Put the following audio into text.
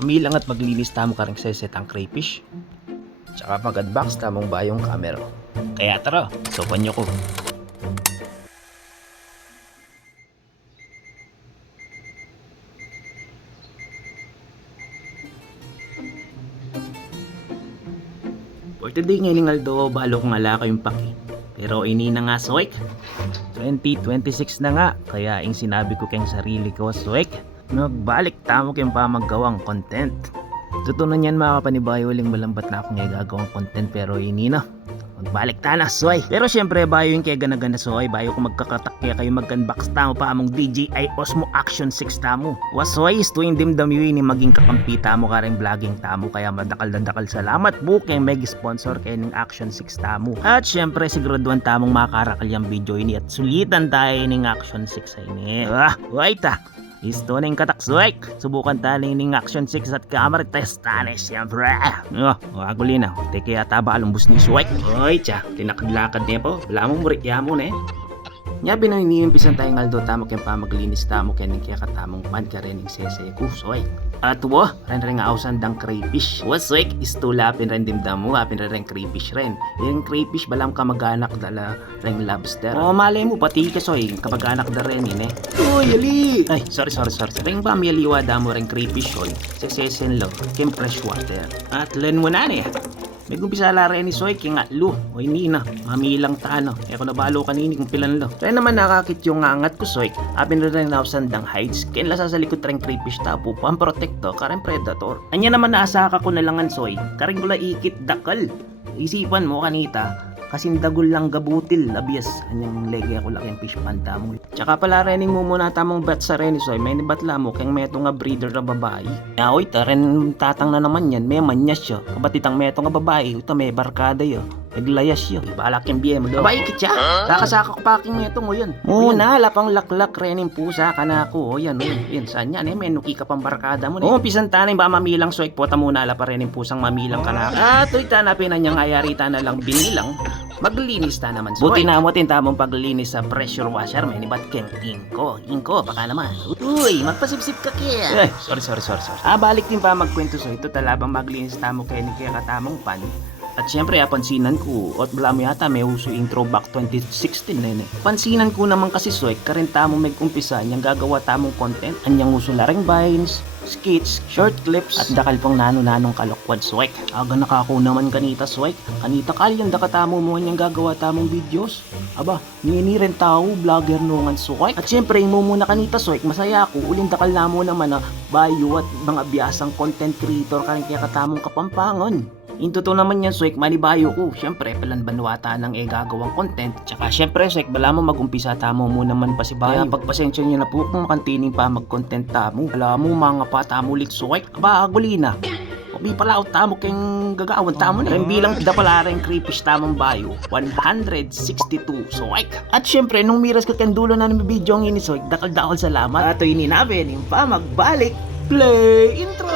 Amilang at maglinis tamo ka rin set ang crayfish. Tsaka mag-unbox tamong bayong camera. Kaya tara, sopan nyo ko. For today ngayon Aldo, balo kong alaka yung paki. Pero ini na nga Soik. 2026 na nga, kaya ing sinabi ko kayong sarili ko Soik, nagbalik tamo kayong pamaggawang content. Totoo na yan mga kapanibayo, uling malambat na ako ngayon gagawang content pero ini na. Magbalik ta na Soy. Pero syempre bayo yung kaya gana-gana Soy, bayo kung magkakatakya kayo mag-unbox tamo pa among DJI Osmo Action 6 tamo. Was Soy is tuwing dimdamiwi ni maging kakampi tamo ka rin vlogging tamo, kaya madakal salamat po kay meg sponsor kay ning Action 6 tamo. At syempre siguraduhan tamong makarakalyang video ini at sulitan tayo ning Action 6 ini. Wait Isto ning kataksuik. Subukan tali ning Action 6 at camera test tali siyempre. Aguli na. Teke yata ba alumbus ni Suik? Oy, tinakadlakad niya po. Wala mong murik mo na eh. Nya binaniimpisan tayong Aldo tamo kaya pa maglinis tamo kaya ning kaya katamong pan ka rin ning sese ko Soy. At wo, ren nga ausan dang crayfish. Was Soy, istula pin ren dimdam mo, apin ren crayfish ren. Yung crayfish balam ka maganak dala ren lobster. Oh, malay mo pati ka Soy, kapag-anak da ren ini. Uy, ali. Ay, sorry. Ren ba miyaliwa damo ren crayfish Soy. Sesesen lo, kim fresh water. At len mo na ni. May gumpisa la rin ni Soy kaya nga lu. O hindi na, mamilang tano. Kaya ko nabalo kanini kung pilan lo. Kaya naman nakakit yung ngangat ko Soy. Apin rin na sandang hides. Kaya lasa sa likod rin crayfish tapo. Pamprotekto, karen predator. Anya naman naasaka ko na langan Soy. Karing gula ikit dakal. Isipan mo kanita. Kasing dagol lang gabutil, labias. Anyang legi ako laki yung fish pan tamo. Tsaka pala rening mo muna tamong bat sa rin Soy. May nibatla mo kayang meto nga breeder na babae. Oy, ren tatang na naman yan. May manyas siya. Kabatitang meto nga babae. Ito may barkada yo. Naglayas siya. Ibalak yung biye mo daw. Babae kitya. Kakasaka ko paking meto mo yun. Muna, lapang laklak rening pusa ka na ako. O yan, yan. Saan yan? May nuki ka pang barkada mo. Pisan tanay ba mamilang Soy. Pota muna ala pa rening pusang mamilang ka na. To'y tanapin na niyang ayarita na lang binilang. Maglinis ta naman Soy. Buti na mo tamong paglinis sa pressure washer. May nibat keng Inko, baka naman. Uy, magpasipsip ka kaya. Sorry. Balik din pa magkwento Soy. Ito talabang maglinis tamo kaya ni kaya katamong pan. At syempre pansinan ko, at bala mo yata may uso intro back 2016 na yun eh. Pansinan ko naman kasi Soy, karenta mo may umpisa niyang gagawa tamong content. Anyang uso laring vines, skits, short clips, at dakal pang nanong kalokwad Soy. Aga nakako naman kanita Soy. Kanita kalyang dakatamo mo niyang gagawa tamong videos. Aba, nini rin tao, vlogger nungan Soy. At syempre mo muna kanita Soy, masaya ako, uling dakal na mo naman na bayo at mga biyasang content creator karing kaya katamong kapampangan. Totoo naman yan Soy, manibayo ko. Syempre, palan banwata ng gagawang content. Tsaka syempre Soy, bala mo magumpisa tamo mo naman pa si bayo. Kaya pagpasensya nyo na po kung makantining pa mag-content tamo. Bala mo mga pa tamo ulit Soy. Aba, aguli na. Obi pala o tamo keng gagawin tamo na. Ren bilang da pala rin crayfish tamong bayo, 162 Soy. At syempre, nung miras ka ken dulo na ng video ang ini Soy, dakal salamat. At ito ininabi, yung pa magbalik. Play intro!